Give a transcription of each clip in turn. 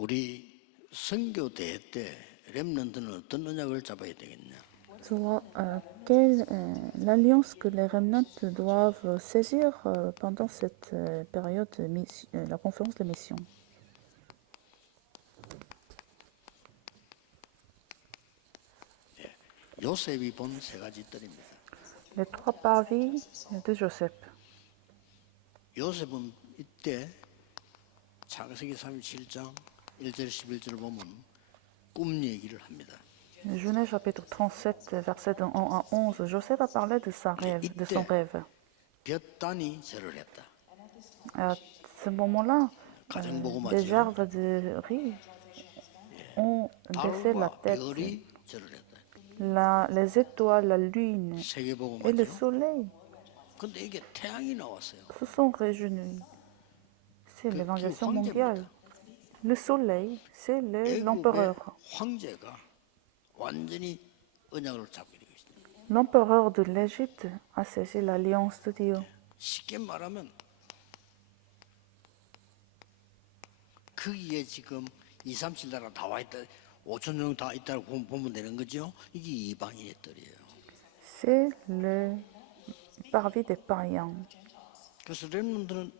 우리 선교대 때 렘넌트는 어떤 언약을 잡아야 되겠냐? Quelle est l'alliance que les remnants doivent saisir pendant cette période de la conférence de mission? 요셉이 본 세 가지 뜰입니다. Les trois parvis de Joseph. 요셉은 이때 창세기 37장 1절 11절 보면 꿈 얘기를 합니다. Genèse chapitre 37, verset de 1 à 11, Joseph a parlé de de son rêve. 볕단이 절을 했다. À ce moment-là, 가정복음하죠. des gerves de riz ont baissé la 달과 tête. 별이 절을 했다. Les étoiles, la lune et le 세계복음하죠. soleil 근데 이게 태양이 나왔어요. se sont réunis. C'est l'évangélisation mondiale. Le soleil, c'est l'empereur. 황제가 완전히 언약을 잡게 되고 있습니다. L'empereur de l'Égypte a saisi l'alliance de Dieu. 쉽게 말하면 거기에 지금 2, 3, 7나라 다 와 있다. 5천 명 다 있다고 보면 되는 거죠. 이게 이방인의 뜰이에요. C'est le parvis des païens. 그래서 렘넌트는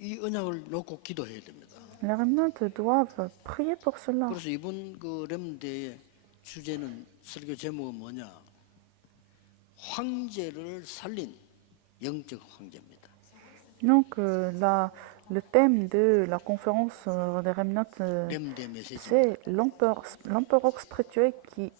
이 언약을 놓고 기도해야 됩니다. Les remnants doivent prier pour cela. 그래서 이번 그 렘넌트의 주제는 설교 제목은 뭐냐? 황제를 살린 영적 황제입니다. Donc, le thème de la conférence des remnants, 렘드의 메시지. c'est l'empereur spirituel qui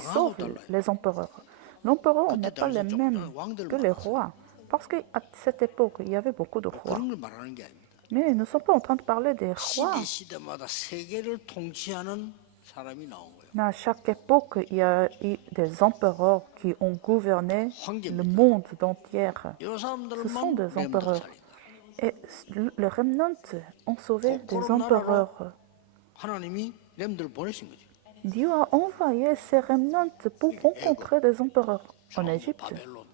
sauve les empereurs. L'empereur n'est pas le même que les rois. Parce qu'à cette époque, il y avait beaucoup de rois. 그런 걸 말하는 게 아닙니다. Mais nous ne sommes pas en train de parler des rois. 시대마다 세계를 통치하는 사람이 나온 거예요. Mais à chaque époque, il y a eu des empereurs qui ont gouverné le monde entier. 이 Ce sont 사람들만 des 렘넌트 empereurs. 살린다. Et les remnants ont sauvé des empereurs. 하나님이 렘들을 보내신 거죠. Dieu a envoyé ces remnants pour rencontrer des empereurs en Égypte, 바벨론,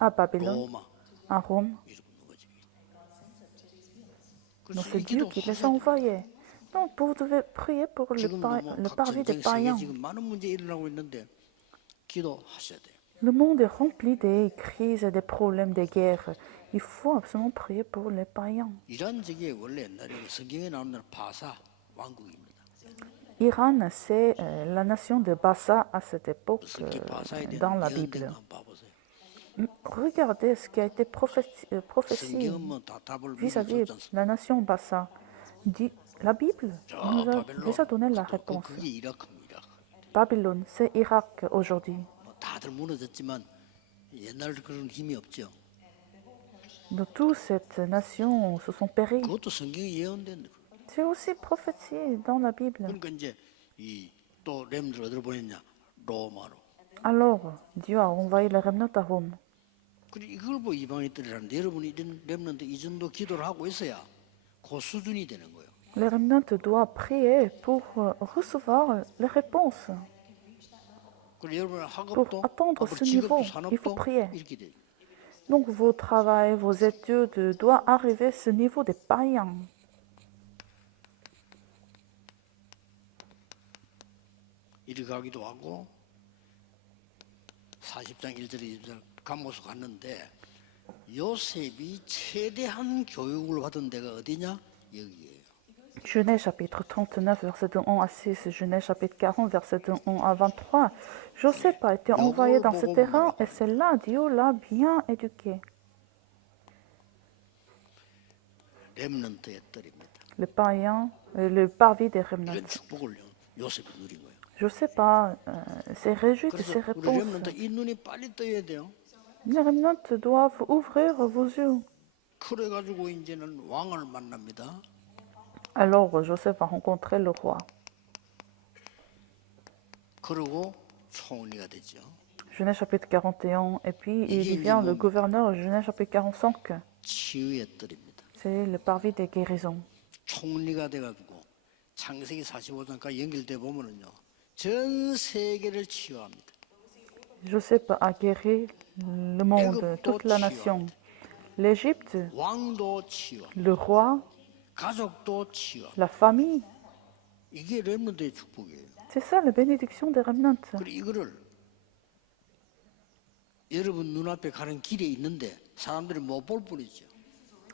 à Babylone, 로마 à Rome. 이런 거지. Donc 그래서 c'est 이 Dieu 기도 qui les a envoyés. Donc vous devez prier pour le 각 parvis des 전쟁 세계 païens. 지금 많은 문제 일어나고 있는데 기도하셔야 돼요. Le monde est rempli des crises, des problèmes, des guerres. Il faut absolument prier pour les païens. 이란 지역에 원래 옛날에 성경에 나오는 바사 왕국입니다. Iran, c'est la nation de Bassa à cette époque 바사에 dans 대한 la 예언된 Bible. 거 한번 봐보세요. Regardez ce qui a été prophétie 성경은 뭐 다 답을 vis-à-vis 줬지 de la nation Bassa. La Bible nous a 바벨론 déjà donné la réponse. 그게 이라크입니다. Babylone, c'est Irak aujourd'hui. 뭐 다들 무너졌지만 옛날 그런 힘이 없죠. De toutes ces nations se sont péries. 그것도 성경에 예언된. C'est aussi prophétisé dans la Bible. 그러니까 이제 이 또 렘들 어디로 보냈냐? 로마로. Alors, Dieu a envoyé les remnants à Rome. 그리고 이걸 보고 이방의 뜰이라는데 여러분이 이런 렘넌트 이 정도 기도를 하고 있어야 그 수준이 되는 거예요. Les remnants doivent prier pour recevoir les réponses. 그리고 여러분의 Pour 학업도 atteindre 앞으로 ce niveau, 직업도 il faut 산업도 prier. 이렇게 돼요. Donc vos travaux, vos études doivent arriver à ce niveau des païens. 이리 가기도 하고 40장 1절 2절 감옥에서 갔는데 요셉이 최대한 교육을 받은 데가 어디냐? 여기예요. Genèse chapitre 39, verset de 1 à 6, Genèse chapitre 40, verset de 1 à 23. Joseph a été envoyé dans ce terrain et c'est là Dieu l'a bien éduqué. 렘넌트의 뜰입니다. Le païen, le parvis des 이런 remnants. 축복을 요셉이 누린 거예요. Joseph s'est réjoui de ses 그래서 우리 réponses. 렘넌트 이 눈이 빨리 떠야 돼요. Les remnants doivent ouvrir vos yeux. 그래가지고 이제는 왕을 만납니다. Alors Joseph a rencontré le roi. 그리고 총리가 되죠. Genèse chapitre 41, et puis il devient le gouverneur, Genèse chapitre 45. 치유의 뜰입니다. C'est le parvis des guérisons. 총리가 돼가지고 창세기 45장까지 연결돼 보면은요, 전 세계를 치유합니다. Joseph a guéri le monde, toute la nation. L'Égypte, 왕도 치유합니다. le roi, 가족도 치유합니다. la famille, 이게 렘넌트의 축복이에요. C'est ça la bénédiction des remnants. 그리고 이거를 여러분 눈앞에 가는 길에 있는데 사람들이 못 볼 뿐이죠.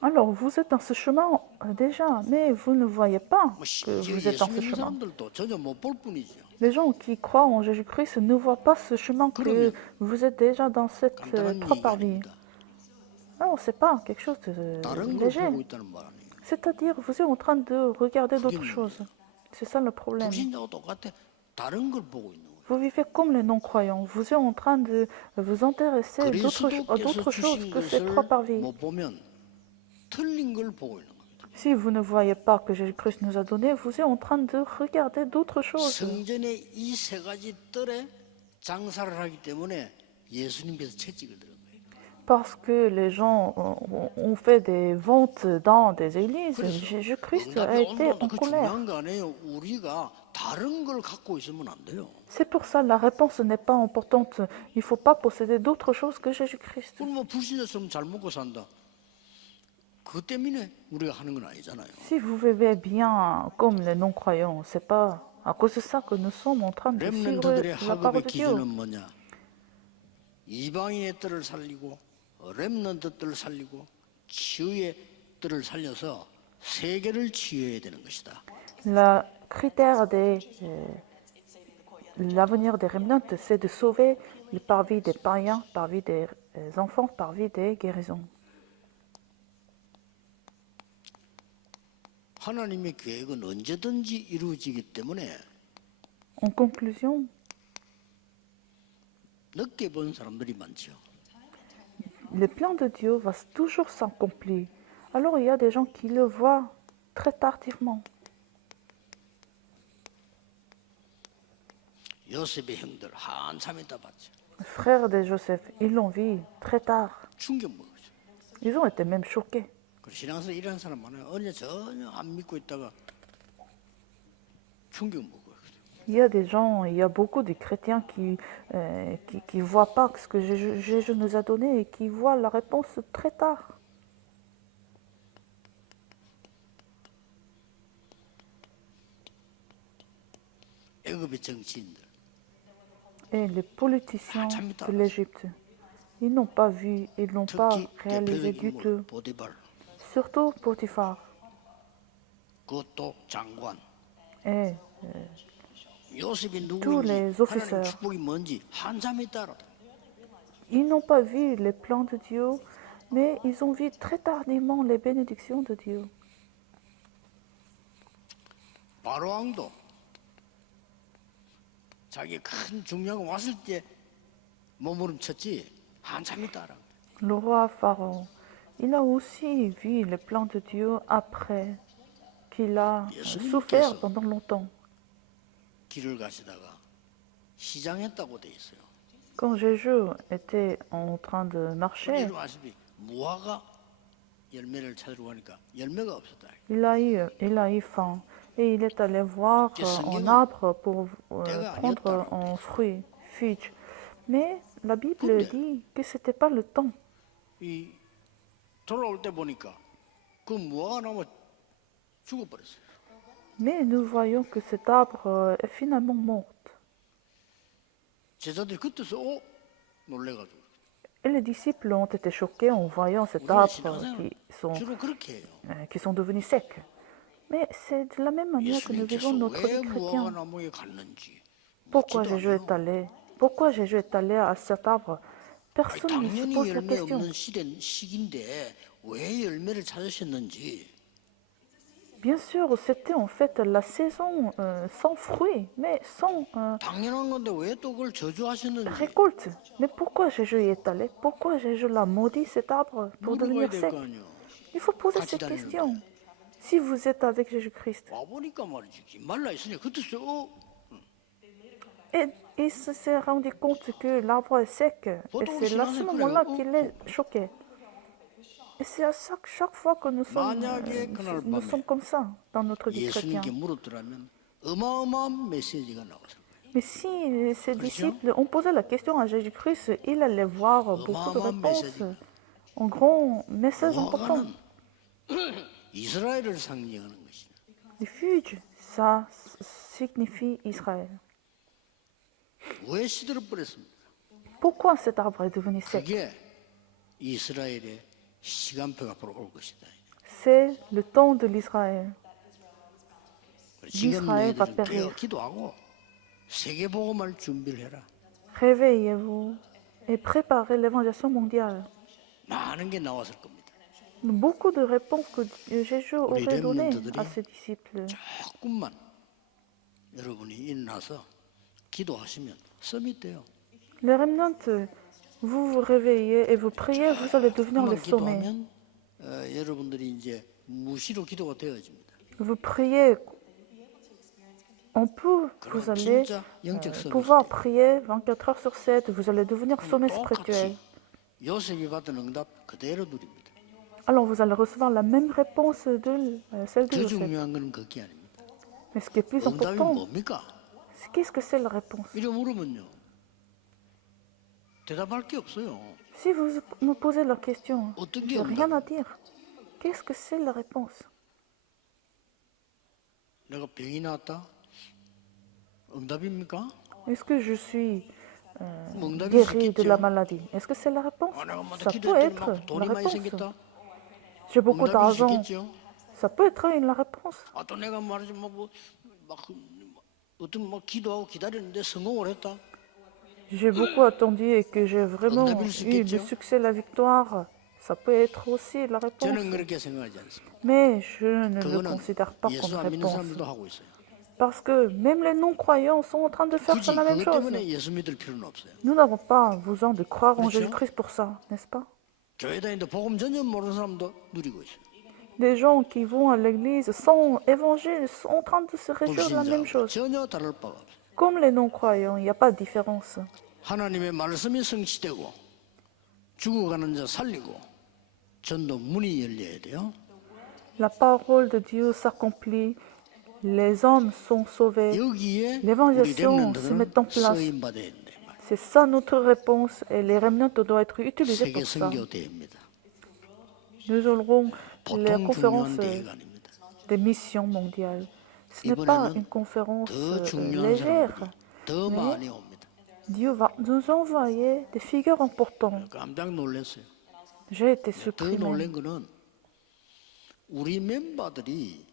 Alors, vous êtes dans ce chemin déjà, mais vous ne voyez pas 뭐 que 심지어 vous êtes dans ce 예수 믿는 chemin. 사람들도 전혀 못 볼 뿐이죠. Les gens qui croient en Jésus-Christ ne voient pas ce chemin que vous êtes déjà dans cette 간단한 trois 얘기가 parvis. 아닙니다. Alors, c'est pas quelque chose de 다른 걸 léger. 보고 있다는 말 아니에요. C'est-à-dire, vous êtes en train de regarder d'autres choses. C'est ça le problème. 불신자하고 똑같아. 다른 걸 보고 있는 거예요. Vous vivez comme les non-croyants. Vous êtes en train de vous intéresser à 그리스도께서 d'autres choses 주신 que ces 것을 trois parvis. 못 보면 틀린 걸 보고 있는 겁니다. Si vous ne voyez pas que Jésus-Christ nous a donné, vous êtes en train de regarder d'autres choses. 성전의 이 세 가지 뜰에 장사를 하기 때문에 예수님께서 채찍을 들은 거예요. Parce que les gens ont fait des ventes dans des églises, Jésus-Christ a 응답의 été 온도도 en 그 colère. 중요한 거 아니에요. 우리가 다른 걸 갖고 있으면 안 돼요. C'est pour ça la réponse n'est pas importante. Il ne faut pas posséder d'autres choses que Jésus-Christ. 그럼 뭐 불신자처럼 잘 먹고 산다. 그것 때문에 우리가 하는 건 아니잖아요. Si vous vivez bien comme les non-croyants, c'est pas à cause de ça que nous sommes en train de suivre 렘넌트들의 la parole 학업의 de Dieu. 기준은 뭐냐? 이방인의 뜰을 살리고 렘넌트 뜰을 살리고 치유의 뜰을 살려서 세계를 치유해야 되는 것이다. Le critère l'avenir des remnants, c'est de sauver le parvis des païens, parvis des enfants, parvis des guérisons. 하나님의 계획은 언제든지 이루어지기 때문에 En conclusion, 늦게 본 사람들이 많죠. le plan de Dieu va toujours s'accomplir. Alors il y a des gens qui le voient très tardivement. 요셉의 형들 한참 있다 봤죠. Frères de Joseph, ils l'ont vu très tard. 충격 먹었죠. Ils ont été même choqués. 그 신앙생활 이런 사람 많아요. 어느 전혀 안 믿고 있다가 충격 먹어요. Il y a des gens, il y a beaucoup de chrétiens qui voient pas ce que Jésus nous a donné et qui voient la réponse très tard. 애굽의 정치인들 Et les politiciens de l'Égypte, ils n'ont pas vu, ils n'ont pas 특히 réalisé 대표적인 du 인물 tout. 보디발 Surtout Potiphar 그것도 장관 et 요셉이 tous 누구인지 les 하나님 officiers. 축복이 뭔지 한잠에 따라 Ils n'ont pas vu les plans de Dieu, mais ils ont vu très tardivement les bénédictions de Dieu. 바로 왕도 자기 큰 중요한 거 왔을 때 몸부림쳤지 한참이 따라. Le roi Pharaon, il a aussi vu les plans de Dieu après qu'il a souffert pendant longtemps. 길을 가시다가 시장했다고 돼 있어요. Quand Jésus était en train de marcher, 여러분 아시다시피 무화과 열매를 찾으러 가니까 열매가 없었다. il a eu faim et il est allé voir un arbre pour prendre un fruit, fige. Mais la Bible dit que ce n'était pas le temps. 이 돌아올 때 보니까 그 무화과 나무 죽어버렸어요. Mais nous voyons que cet arbre est finalement mort. 제자들이 그때서 놀래가지고 Et les disciples ont été choqués en voyant cet arbre 주로 그렇게 해요. qui sont devenus secs. Mais c'est de la même manière que nous vivons 예수님께서 notre 왜 vie 무화과 chrétienne. 나무에 갔는지 Pourquoi 묻지도 Jésus 않아요. est allé? Pourquoi Jésus est allé à cet arbre? Personne ne se 당연히 pose la 열매 question. 없는 시기인데 왜 열매를 찾으셨는지 Bien sûr, c'était en fait la saison sans fruits, mais sans 당연한 건데 왜 또 그걸 저주하셨는지 récolte. Mais pourquoi Jésus y est allé? Pourquoi Jésus l'a maudit cet arbre pour devenir 물어봐야 될 sec? 거 아니에요. Il faut poser 같이 cette 다니는데. question. Si vous êtes avec Jésus-Christ, 와보니까 말이지 말라 있으니 그때서 et il s'est rendu compte que l'arbre est sec, et c'est à ce moment-là qu'il est choqué. Et c'est à chaque fois que nous sommes comme ça dans notre vie chrétienne. 예수님께 물었더라면 어마어마한 메시지가 나왔어요. Mais si ces disciples ont posé la question à Jésus-Christ, il allait voir beaucoup de réponses, un grand message important. 무화과는 이스라엘을 상징하는 것이다. Les fuges, ça signifie Israël. 왜 시들어버렸습니까? Pourquoi cet arbre est devenu sec? 그게 이스라엘의 시간표가 앞으로 올 것이다. C'est le temps de l'Israël. 지금 이스라엘 va 너희들은 périr. 깨어 기도하고 세계복음을 준비를 해라. Réveillez-vous et préparez l'évangélisation mondiale. 많은 게 나왔을 겁니다. Beaucoup de réponses que Jésus 우리 aurait données 렘넌트들이 à ses disciples. 조금만 여러분이 일어나서 기도하시면 썸이 돼요. Les remnants, vous vous réveillez et vous priez, vous allez devenir 조금만 les sommets. 기도하면 여러분들이 이제 무시로 기도가 되어집니다. Vous priez, on peut, vous 그럼 allez 진짜 영적 서밋이 pouvoir 돼요. prier 24 heures sur 7, vous allez devenir sommet spirituel. 똑같이 요셉이 받은 응답 그대로 누립니다. Alors vous allez recevoir la même réponse de celle de 더 Joseph. 중요한 건 그게 아닙니다. Mais ce qui est plus 응답이 important, 뭡니까? qu'est-ce que c'est la réponse? 이래 물으면요. 대답할 게 없어요. Si vous me posez la question, 어떤 je 게 n'ai rien à 응답? dire. Qu'est-ce que c'est la réponse? 내가 병이 나왔다? 응답입니까? Est-ce que je suis 응답일 수 guéri de la 있겠죠. maladie? Est-ce que c'est la réponse? 내가 뭐 Ça peut 기도했더니 être 막 la 돈이 많이 réponse. 생겼다? J'ai beaucoup 응답일 수 d'argent. 있겠죠. Ça peut être la réponse. 또 내가 말하지 막 어떤 막 기도하고 기다렸는데 성공을 했다? J'ai beaucoup attendu et que j'ai vraiment 응답일 수 eu le 있겠죠. succès, la victoire. Ça peut être aussi la réponse. 저는 그렇게 생각하지 않습니다. Mais je ne le 그거는 considère pas comme 예수 안 믿는 réponse. 사람들도 하고 있어요. Parce que même les non-croyants sont en train de faire 굳이 la même 그것 chose. 때문에 예수 믿을 필요는 없어요. Nous n'avons pas besoin de croire en 그렇죠? Jésus-Christ pour ça, n'est-ce pas? 교회 다니는데 복음 전혀 모르는 사람도 누리고 있어요. Des gens qui vont à l'église sans évangile sont en train de se réjouir de la même 불신자하고 chose. 전혀 다를 바가 없어요. Comme les non-croyants, il n'y a pas de différence. 하나님의 말씀이 성취되고 죽어가는 자 살리고 전도 문이 열려야 돼요. La parole de Dieu s'accomplit, les hommes sont sauvés. 여기에 우리 L'évangélisation se met en 렘넌트는 place. 쓰임 받아야 된다. C'est ça notre réponse et les remnants doivent être utilisés 세계 pour ça. 선교 대회입니다. Nous aurons la 보통 conférence 중요한 대회가 아닙니다. des missions mondiales. Ce n'est pas une 이번에는 conférence 더 중요한 légère. 사람들이 더 많이 옵니다. Dieu va nous envoyer des figures importantes. 깜짝 놀랐어요. J'ai été 더 surpris. 놀란 거는 우리 멤버들이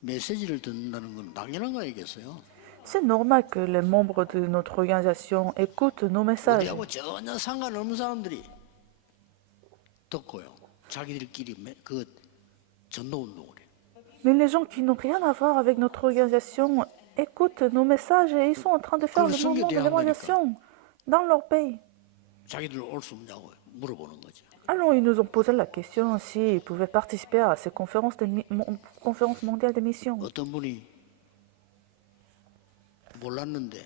메시지를 듣는다는 건 당연한 거 아니겠어요? C'est normal que les membres de notre organisation écoutent nos messages. 우리하고 전혀 상관없는 사람들이 듣고요. 자기들끼리 그 전도 운동을 해요. Mais les gens qui n'ont rien à voir avec notre organisation écoutent nos messages et ils sont en train de faire le mouvement de l'évangélisation dans leur pays. 자기들 올 수 없냐고 물어보는 거죠. Alors ils nous ont posé la question s'ils pouvaient participer à ces conférences, conférences mondiales des missions. 어떤 분이 몰랐는데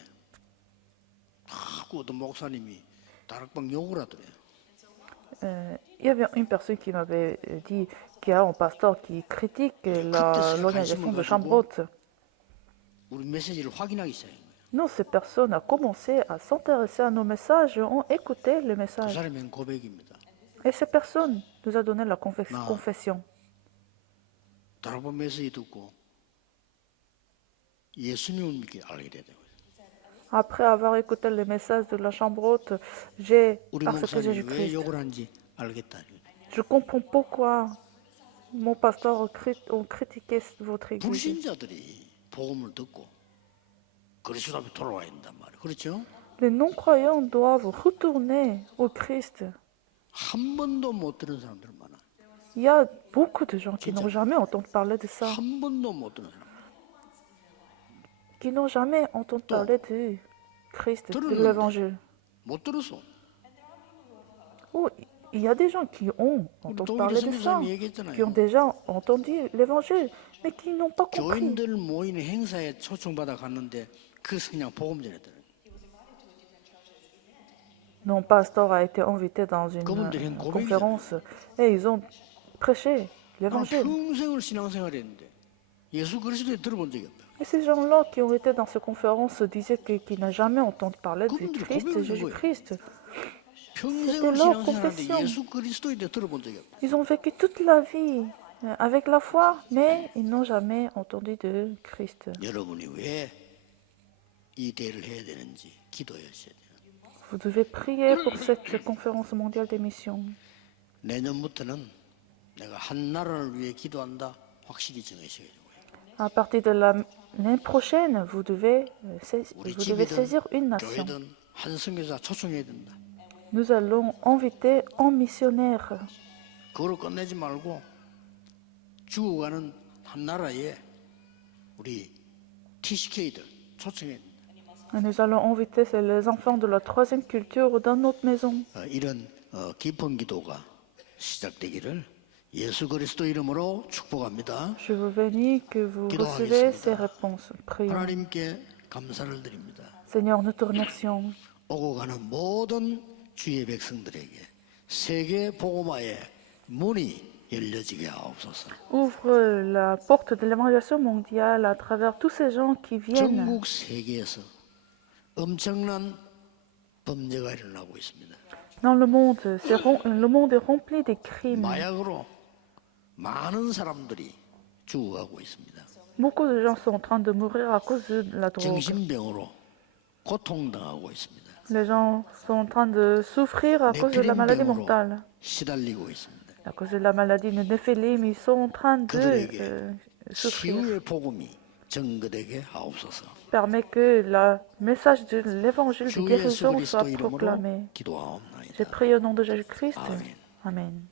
자꾸 어떤 목사님이 다락방 욕을 하더래요. Il y avait une personne qui m'avait dit qu'il y a un pasteur qui critique l'organisation de chambre haute. 우리 메시지를 확인하기 시작한 거예요. Non, ces personnes ont commencé à s'intéresser à nos messages, ont écouté les 그 messages. 사람은 고백입니다. Et ces personnes nous a donné la confession. 다락방 메시지 듣고 예수님을 믿게 알게 되더라고요. Après avoir écouté les messages de la chambre haute, j'ai 우리 accepté 목사님이 왜 Jésus-Christ. 욕을 한지 알겠다. Je comprends pourquoi mon pasteur ont critiqué votre église. 불신자들이 복음을 듣고 그리스도 앞에 돌아와야 된단 말이에요. 그렇죠? Les non-croyants doivent retourner au Christ. 한 번도 못 들은 사람들 많아. Il y a beaucoup de gens qui n'ont jamais entendu parler de ça, 한 번도 못 들은 사람. qui n'ont jamais entendu parler du Christ, de l'évangile. 못 들었어. Oh, il y a des gens qui ont entendu parler de ça, qui ont déjà entendu l'évangile, mais qui n'ont pas compris. 교인들 모이는 행사에 초청받아 갔는데 그 그냥 복음 전했더라고요. Mon pasteur a été invité dans une 그분들은 conférence et ils ont prêché 나는 l'évangile. 평생을 신앙생활했는데 예수 그리스도에 들어본 적이 없다. Et ces gens-là qui ont été dans ces conférences disaient qu'ils n'ont jamais entendu parler du 그분들이 Christ, 고백을 Jésus-Christ. 평생을 leur 신앙생활하는데 confession. 예수 그리스도에 대해 들어본 적이 없다. Ils ont vécu toute la vie avec la foi, mais ils n'ont jamais entendu de Christ. 여러분이 왜 이 대회를 해야 되는지 기도하셔야 돼요. Vous devez prier pour cette conférence mondiale des missions. 내년부터는 내가 한 나라를 위해 기도한다 확실히 정하셔야 되고요. À partir de l'année prochaine, vous devez 우리 saisir une 집이든 nation. 교회든 한 선교사 초청해야 된다. Nous allons inviter un missionnaire. 그걸로 끝내지 말고 죽어가는 한 나라에 우리 TCK들 초청해야 된다. Et nous allons inviter les enfants de la troisième culture dans notre maison. 이런 깊은 기도가 시작되기를 예수 그리스도 이름으로 축복합니다. Je vous bénis que vous recevez ces réponses. Prions. 하나님께 감사를 드립니다. Seigneur, nous te remercions. 오고 가는 모든 주의 백성들에게 세계 복음화의 문이 열려지게 하옵소서. Ouvre la porte de l'évangélisation mondiale à travers tous ces gens qui viennent. 전국 세계에서 엄청난 범죄가 일어나고 있습니다. Dans le monde, le monde est rempli des crimes. 마약으로 많은 사람들이 죽어가고 있습니다. Beaucoup de gens sont en train de mourir à cause de la drogue. 정신병으로 고통당하고 있습니다. Les gens sont en train de souffrir à cause de la maladie 네필림병으로 mentale. 시달리고 있습니다. À cause de la maladie de Néphilim, ils sont en train de 그들에게 souffrir. 치유의 복음이 전거되게 하옵소서. Permet que le message de l'évangile de 주 예수 guérison soit 그리스도 이름으로 proclamé. 기도하옵나이다. J'ai prié au nom de Jésus-Christ. 아멘. Amen.